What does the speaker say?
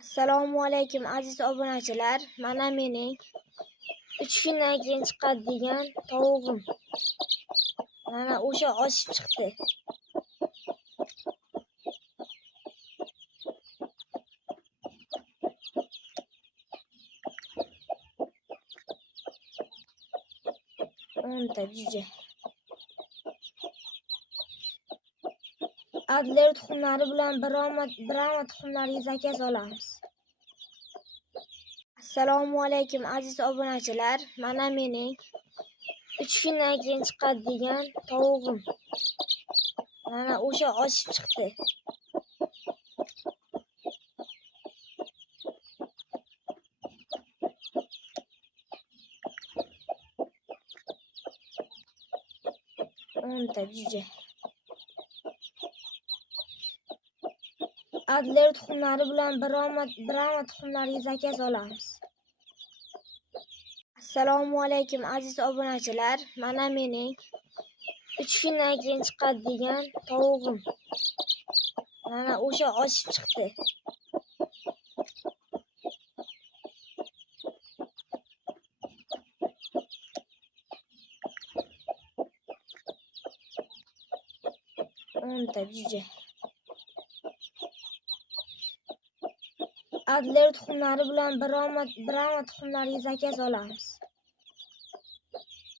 Assalomu alaykum aziz obunachilar. Mana mening 3 kundan keyin chiqadigan tovug'im. Mana o'sha oshib chiqdi. O'nta jo'ja. Adler tuxumlari bilan birama tuxumlarga zakaz olamiz. Assalomu alaykum aziz obunachilar. Mana mening 3 kundan keyin chiqadigan tovug'im. Mana o'sha oshib chiqdi. O'nta jo'ja. Adler tuxumlari bilan birama tuxumlarga zakaz olamiz. Assalomu alaykum aziz obunachilar. Mana mening 3 kundan keyin chiqadigan tovug'im. Mana o'sha oshib chiqdi. O'nta jo'ja. Adler tuxumlari bilan birama tuxumlarga zakaz olamiz.